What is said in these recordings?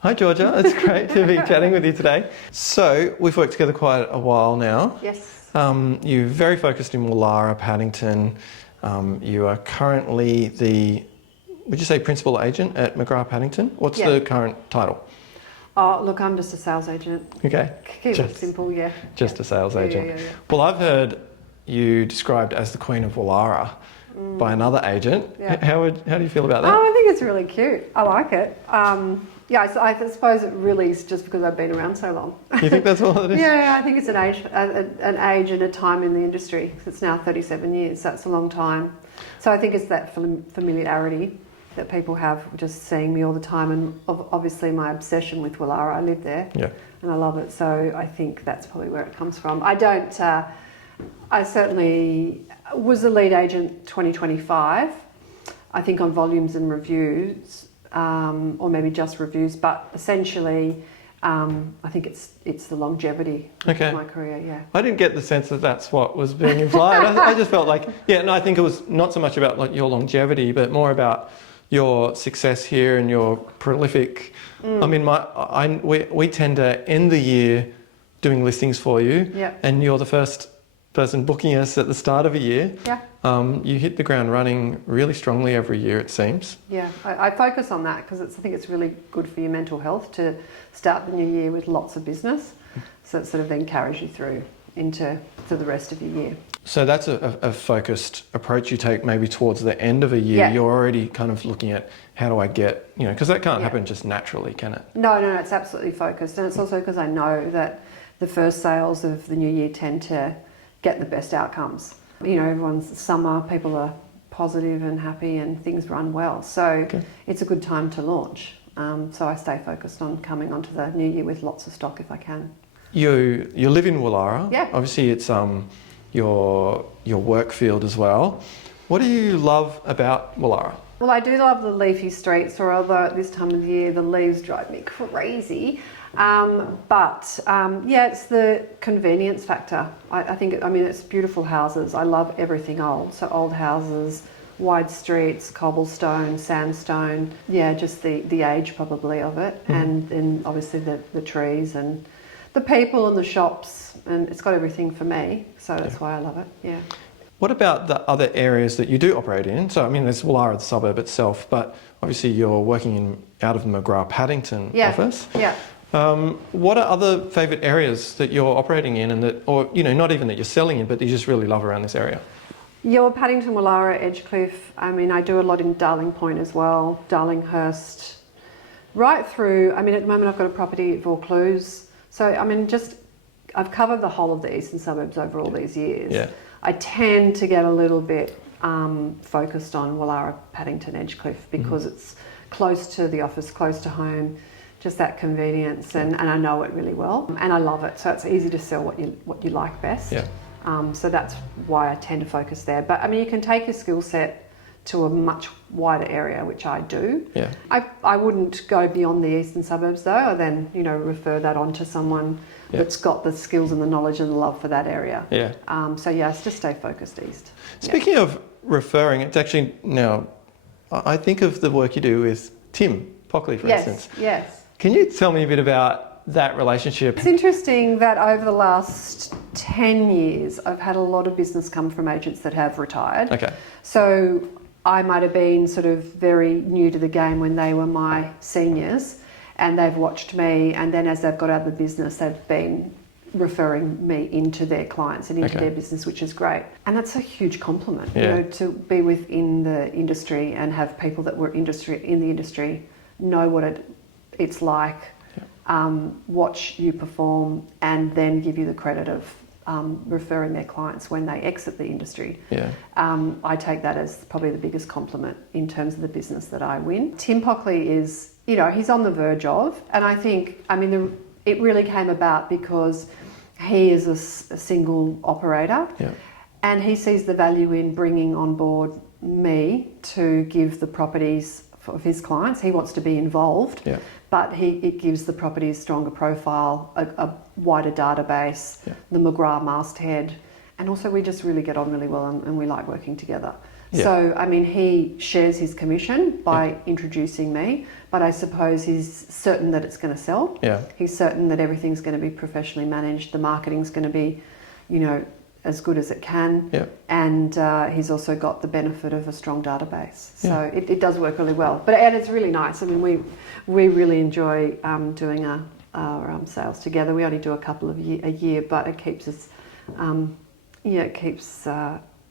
Hi Georgia, it's great to be chatting with you today. So we've worked together quite a while now. Yes. You're very focused in Woollahra, Paddington. You are currently would you say principal agent at McGrath Paddington? What's the current title? Oh, look, I'm just a sales agent. Okay. Keep it simple, yeah. Just a sales agent. Yeah. Well, I've heard you described as the Queen of Woollahra by another agent. Yeah. How do you feel about that? Oh, I think it's really cute. I like it. I suppose it really is just because I've been around so long. You think that's all it is? Yeah, I think it's an age and a time in the industry. It's now 37 years. That's a long time. So I think it's that familiarity that people have, just seeing me all the time, and obviously my obsession with Woollahra. I live there, and I love it. So I think that's probably where it comes from. I certainly was a lead agent 2025. I think on volumes and reviews, or maybe just reviews, but essentially, I think it's the longevity of my career. Yeah. I didn't get the sense that that's what was being implied. I just felt like, I think it was not so much about like your longevity, but more about your success here and your prolific. I mean, we tend to end the year doing listings for you, and you're the first person booking us at the start of a year. Yeah. You hit the ground running really strongly every year, it seems. Yeah, I focus on that because I think it's really good for your mental health to start the new year with lots of business. So it sort of then carries you through into the rest of your year. So that's a focused approach you take maybe towards the end of a year. Yeah. You're already kind of looking at how do I get, because that can't happen just naturally, can it? No, it's absolutely focused. And it's also because I know that the first sales of the new year tend to get the best outcomes. Everyone's summer, people are positive and happy and things run well. So it's a good time to launch. So I stay focused on coming onto the new year with lots of stock if I can. You live in Woollahra. Yeah. Obviously it's your work field as well. What do you love about Woollahra? Well, I do love the leafy streets, or although at this time of the year the leaves drive me crazy. It's the convenience factor. I think it's beautiful houses. I love everything old. So old houses, wide streets, cobblestone, sandstone. Yeah, just the age probably of it. And then obviously the trees and the people and the shops, and it's got everything for me. So that's why I love it, yeah. What about the other areas that you do operate in? So, there's Woollahra, the suburb itself, but obviously you're working out of the McGrath Paddington office. Yeah. What are other favourite areas that you're operating in, and that, or not even that you're selling in, but you just really love around this area? Your Paddington, Woollahra, Edgecliff. I do a lot in Darling Point as well, Darlinghurst, right through. At the moment I've got a property at Vaucluse. So I've covered the whole of the eastern suburbs over all these years. Yeah. I tend to get a little bit focused on Woollahra, Paddington, Edgecliff because it's close to the office, close to home. Just that convenience, and I know it really well, and I love it. So it's easy to sell what you like best. Yeah. So that's why I tend to focus there. But you can take your skill set to a much wider area, which I do. Yeah. I wouldn't go beyond the eastern suburbs though. I then refer that on to someone that's got the skills and the knowledge and the love for that area. Yeah. Just stay focused east. Speaking of referring, it's actually now I think of the work you do with Tim Pockley, for instance. Yes. Can you tell me a bit about that relationship? It's interesting that over the last 10 years, I've had a lot of business come from agents that have retired. Okay. So I might have been sort of very new to the game when they were my seniors, and they've watched me, and then as they've got out of the business, they've been referring me into their clients and into their business, which is great. And that's a huge compliment, to be within the industry and have people that were in the industry know what it's like, watch you perform, and then give you the credit of referring their clients when they exit the industry. Yeah. I take that as probably the biggest compliment in terms of the business that I win. Tim Pockley is, he's on the verge of, and I think, it really came about because he is a single operator, and he sees the value in bringing on board me to give the properties of his clients. He wants to be involved, but it gives the properties stronger profile, a wider database, the McGrath masthead, and also we just really get on really well, and we like working together. Yeah. So, I mean, he shares his commission by introducing me, but I suppose he's certain that it's going to sell. Yeah. He's certain that everything's going to be professionally managed. The marketing's going to be, you know, as good as it can. Yeah. And he's also got the benefit of a strong database. So it does work really well. And it's really nice. I mean, we really enjoy doing our sales together. We only do a couple of a year, but it keeps us,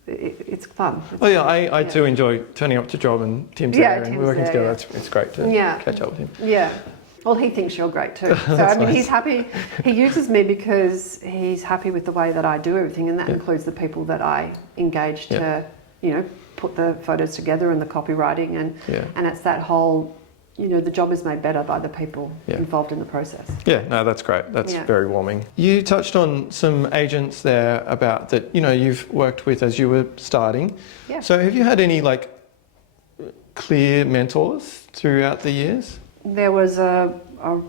it's fun. Oh yeah, I too enjoy turning up to job and Tim's there and Tim's we're working there, together. It's great to catch up with him. Yeah. Well, he thinks you're great too. So I mean, nice. he's happy. He uses me because he's happy with the way that I do everything, and that includes the people that I engage to, you know, put the photos together and the copywriting, and it's that whole, you know, the job is made better by the people involved in the process. Yeah, no, that's great. That's very warming. You touched on some agents there about that, you know, you've worked with as you were starting. Yeah. So have you had any like clear mentors throughout the years? There was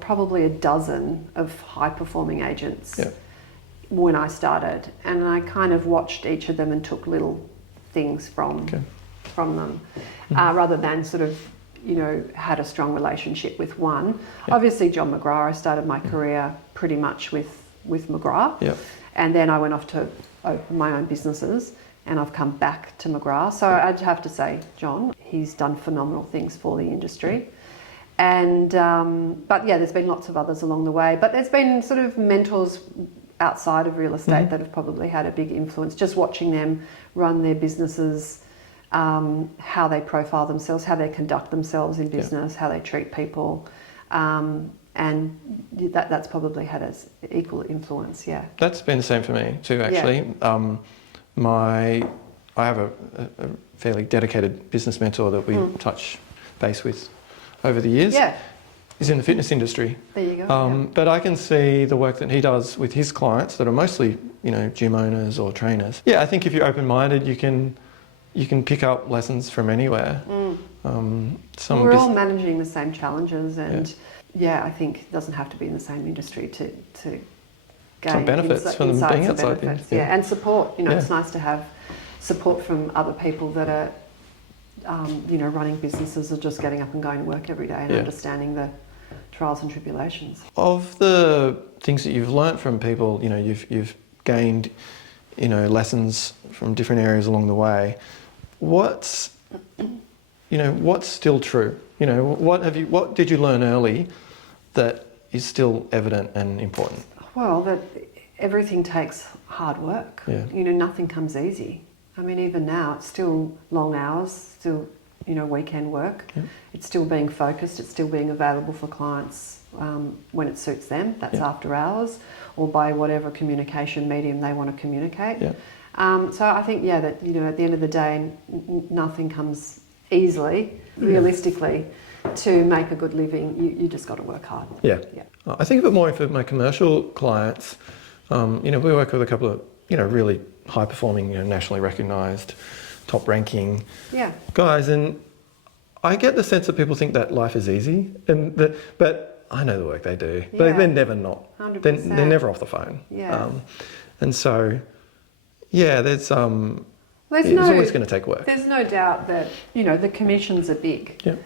probably a dozen of high-performing agents when I started, and I kind of watched each of them and took little things from them, rather than sort of, you know, had a strong relationship with one. Obviously, John McGrath, I started my career pretty much with McGrath, and then I went off to open my own businesses, and I've come back to McGrath. So I'd have to say, John, he's done phenomenal things for the industry. And but yeah, there's been lots of others along the way. But there's been sort of mentors outside of real estate that have probably had a big influence. Just watching them run their businesses, how they profile themselves, how they conduct themselves in business, how they treat people, and that's probably had an equal influence. Yeah, that's been the same for me too. Actually, I have a fairly dedicated business mentor that we touch base with over the years. He's in the fitness industry. There you go. But I can see the work that he does with his clients that are mostly, you know, gym owners or trainers. Yeah, I think if you're open-minded, you can pick up lessons from anywhere. We're all managing the same challenges, and I think it doesn't have to be in the same industry to gain some benefits from them being outside. And support. You know, it's nice to have support from other people that are, you know, running businesses or just getting up and going to work every day and understanding the trials and tribulations. Of the things that you've learnt from people, you know, you've gained, you know, lessons from different areas along the way. What's still true? You know, what did you learn early that is still evident and important? Well, that everything takes hard work. Yeah. You know, nothing comes easy. I mean, even now, it's still long hours, still, you know, weekend work. Yeah. It's still being focused. It's still being available for clients when it suits them. That's after hours, or by whatever communication medium they want to communicate. Yeah. So I think, that, you know, at the end of the day, nothing comes easily, realistically. To make a good living, you just got to work hard. Yeah. I think a bit more for my commercial clients. You know, we work with a couple of, you know, really high-performing, you know, nationally recognised, top-ranking guys, and I get the sense that people think that life is easy, but I know the work they do. But they're never not. 100%. They're never off the phone. Yeah. And so, there's always going to take work. There's no doubt that, you know, the commissions are big. Yeah.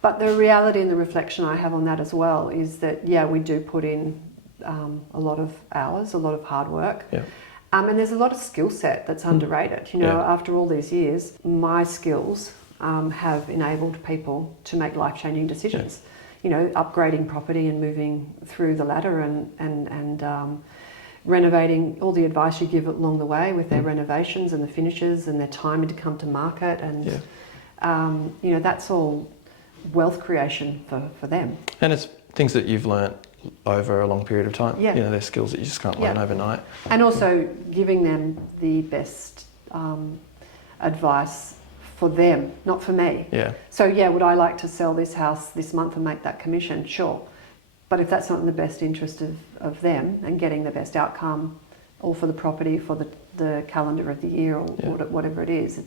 But the reality and the reflection I have on that as well is that, we do put in a lot of hours, a lot of hard work. Yeah. And there's a lot of skill set that's underrated. You know, after all these years, my skills have enabled people to make life-changing decisions. You know, upgrading property and moving through the ladder and renovating, all the advice you give along the way with their renovations and the finishes and their time to come to market. And, you know, that's all wealth creation for them. And it's things that you've learnt over a long period of time. Yeah. You know, they're skills that you just can't learn overnight. And also giving them the best advice for them, not for me. Yeah. So would I like to sell this house this month and make that commission? Sure. But if that's not in the best interest of them and getting the best outcome, or for the property, for the calendar of the year, or whatever it is,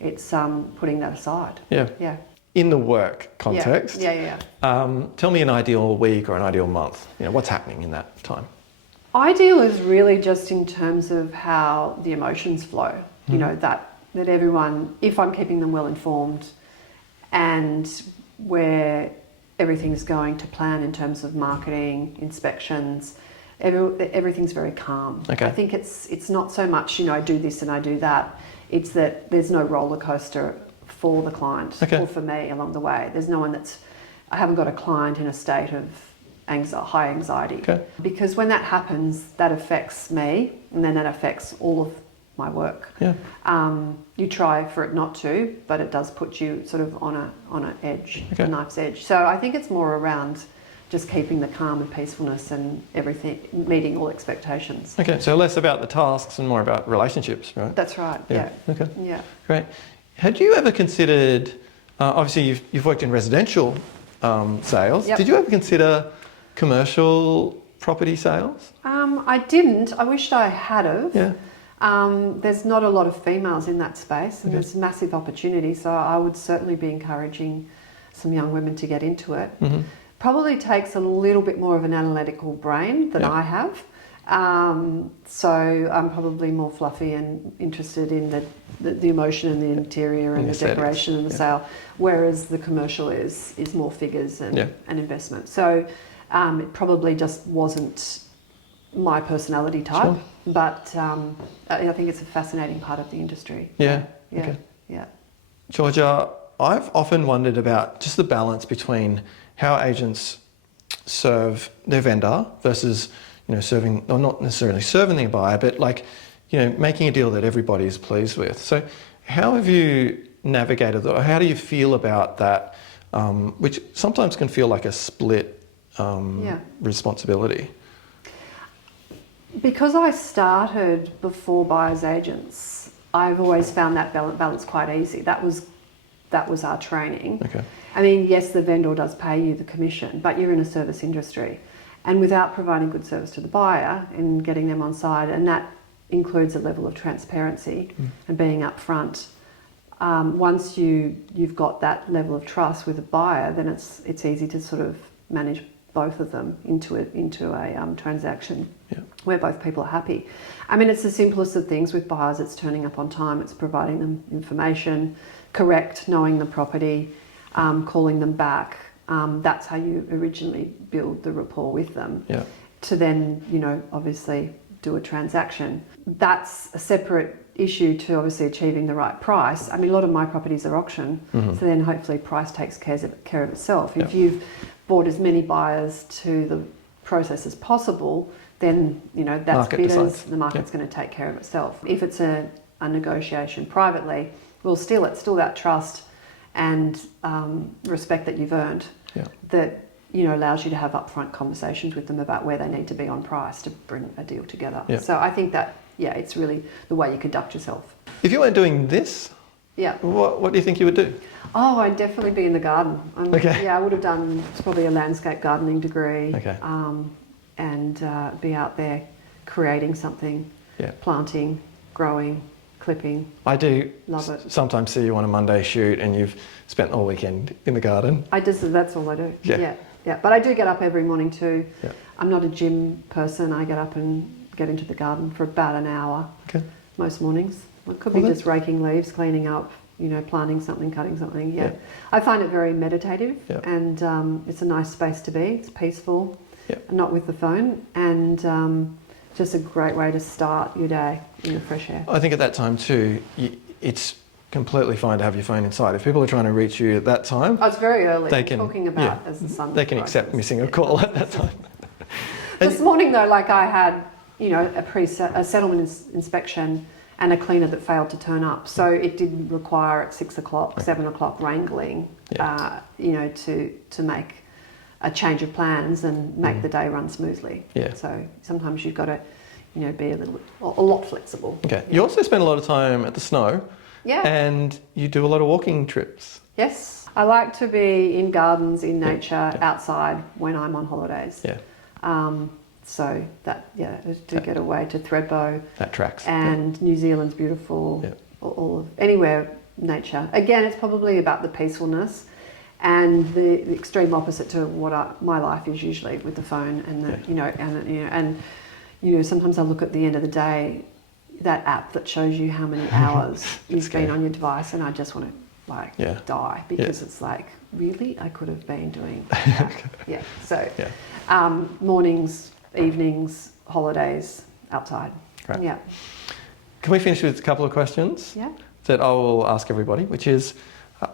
it's putting that aside. Yeah. Yeah. In the work context, Yeah. tell me an ideal week or an ideal month. You know, what's happening in that time? Ideal is really just in terms of how the emotions flow. You know, that everyone, if I'm keeping them well informed and where everything's going to plan in terms of marketing, inspections, everything's very calm. Okay. I think it's not so much, you know, I do this and I do that. It's that there's no roller coaster for the client or for me along the way. There's no one I haven't got a client in a state of high anxiety. Okay. Because when that happens, that affects me, and then that affects all of my work. Yeah. You try for it not to, but it does put you sort of on an edge, Okay. a knife's edge. So I think it's more around just keeping the calm and peacefulness and everything, meeting all expectations. Okay, so less about the tasks and more about relationships, right? That's right. Yeah. Okay. Yeah. Great. Had you ever considered? Obviously, you've worked in residential sales. Yep. Did you ever consider commercial property sales? I didn't. I wished I had have. Yeah. There's not a lot of females in that space, and there's massive opportunity. So I would certainly be encouraging some young women to get into it. Mm-hmm. Probably takes a little bit more of an analytical brain than I have. So I'm probably more fluffy and interested in the emotion and the interior and the decoration and the sale, whereas the commercial is more figures and investment. So it probably just wasn't my personality type, but I think it's a fascinating part of the industry. Yeah. Yeah. Okay. Yeah. Georgia, I've often wondered about just the balance between how agents serve their vendor versus, you know, serving, or not necessarily serving their buyer, but like, you know, making a deal that everybody is pleased with. So how have you navigated that? Or how do you feel about that, which sometimes can feel like a split responsibility? Because I started before buyers agents, I've always found that balance quite easy. That was our training. Okay. I mean, yes, the vendor does pay you the commission, but you're in a service industry. And without providing good service to the buyer and getting them on side, and that includes a level of transparency and being upfront, once you've got that level of trust with a buyer, then it's easy to sort of manage both of them into a transaction where both people are happy. I mean, it's the simplest of things with buyers. It's turning up on time, it's providing them information, correct, knowing the property, calling them back. That's how you originally build the rapport with them. Yeah. To then, you know, obviously do a transaction. That's a separate issue to obviously achieving the right price. I mean, a lot of my properties are auction, so then hopefully price takes care of itself. If you've brought as many buyers to the process as possible, then, you know, that's bidders, the market's going to take care of itself. If it's a negotiation privately, well, still, it's still that trust and respect that you've earned that, you know, allows you to have upfront conversations with them about where they need to be on price to bring a deal together. So I think that, it's really the way you conduct yourself. If you weren't doing this, what do you think you would do? Oh, I'd definitely be in the garden. I would have done probably a landscape gardening degree and be out there creating something, planting, growing, clipping. I do love it. Sometimes see you on a Monday shoot and you've spent all weekend in the garden. That's all I do. Yeah. But I do get up every morning too. I'm not a gym person. I get up and get into the garden for about an hour most mornings. It could be just raking leaves, cleaning up, you know, planting something, cutting something. I find it very meditative and it's a nice space to be. It's peaceful, not with the phone, and just a great way to start your day in the fresh air. I think at that time too, it's completely fine to have your phone inside. If people are trying to reach you at that time, it's very early. They can, talking about as the sun. They can accept missing a call at that time. This morning though, like I had, you know, a settlement inspection and a cleaner that failed to turn up. So it did require at 6 o'clock, 7 o'clock wrangling, you know, to make a change of plans and make the day run smoothly. So sometimes you've got to, you know, be a lot flexible. You also spend a lot of time at the snow. And you do a lot of walking trips. Yes. I like to be in gardens, in nature, outside when I'm on holidays. So that, to get away to Thredbo. That tracks. And New Zealand's beautiful. All of, anywhere nature. Again, it's probably about the peacefulness and the extreme opposite to what my life is usually with the phone and the, you know, and you know, sometimes I look at the end of the day, that app that shows you how many hours you've been on your device, and I just want to like die, because it's like, really, I could have been doing that. So mornings, evenings, holidays, outside. Great. Yeah. Can we finish with a couple of questions that I will ask everybody, which is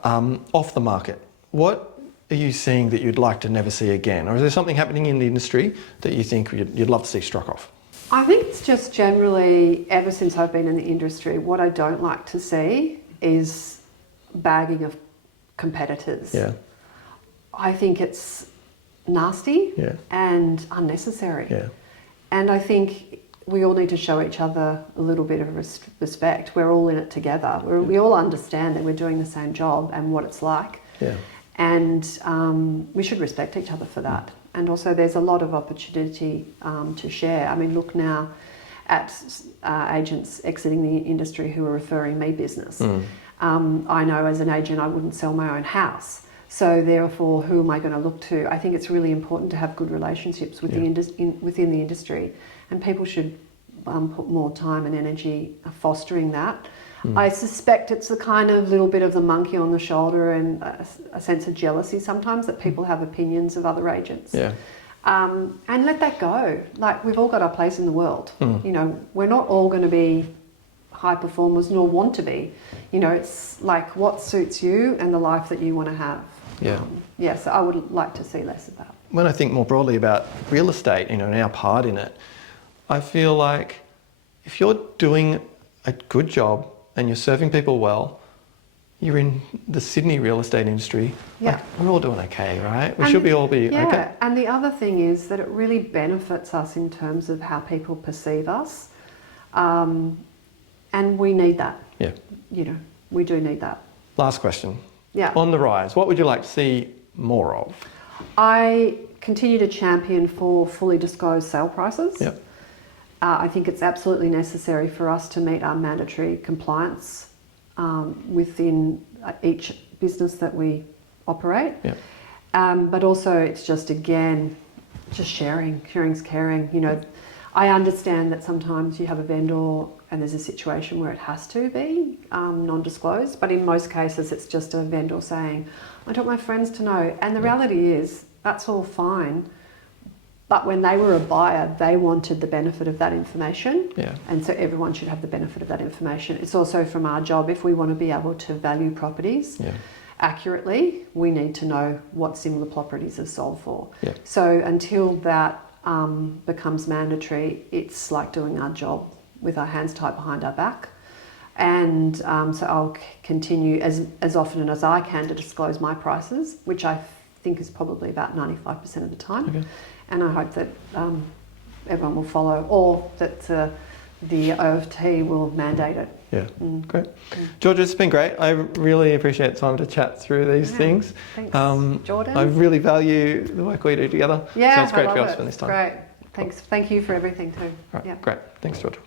off the market. What are you seeing that you'd like to never see again? Or is there something happening in the industry that you think you'd love to see struck off? I think it's just generally, ever since I've been in the industry, what I don't like to see is bagging of competitors. Yeah. I think it's nasty and unnecessary. Yeah. And I think we all need to show each other a little bit of respect. We're all in it together. We all understand that we're doing the same job and what it's like. Yeah. And we should respect each other for that. And also there's a lot of opportunity to share. I mean, look now at agents exiting the industry who are referring me business. I know as an agent I wouldn't sell my own house. So therefore, who am I going to look to? I think it's really important to have good relationships with within the industry. And people should put more time and energy fostering that. I suspect it's a kind of little bit of the monkey on the shoulder and a sense of jealousy sometimes, that people have opinions of other agents. Yeah. And let that go. Like, we've all got our place in the world. You know, we're not all going to be high performers, nor want to be. You know, it's like what suits you and the life that you want to have. Yeah. So I would like to see less of that. When I think more broadly about real estate, you know, and our part in it, I feel like if you're doing a good job and you're serving people well, you're in the Sydney real estate industry. Like, we're all doing okay, right? We should all be okay. And the other thing is that it really benefits us in terms of how people perceive us. And we need that. Yeah. You know, we do need that. Last question. Yeah. On the rise, what would you like to see more of? I continue to champion for fully disclosed sale prices. Yep. I think it's absolutely necessary for us to meet our mandatory compliance within each business that we operate. Yep. But also it's just, again, just sharing. Sharing's caring. You know, I understand that sometimes you have a vendor and there's a situation where it has to be non-disclosed, but in most cases it's just a vendor saying, I don't want my friends to know. And the reality is, that's all fine. But when they were a buyer, they wanted the benefit of that information. Yeah. And so everyone should have the benefit of that information. It's also from our job, if we want to be able to value properties accurately, we need to know what similar properties are sold for. Yeah. So until that becomes mandatory, it's like doing our job with our hands tied behind our back. And so I'll continue as often as I can to disclose my prices, which I think is probably about 95% of the time. Okay. And I hope that everyone will follow, or that the OFT will mandate it. Yeah, great. Georgia, it's been great. I really appreciate the time to chat through these things. Thanks, Jordan. I really value the work we do together. Yeah, so it's great I to be able love to spend this time. Great. Thanks. Thank you for everything too. Right, great. Thanks, Georgia.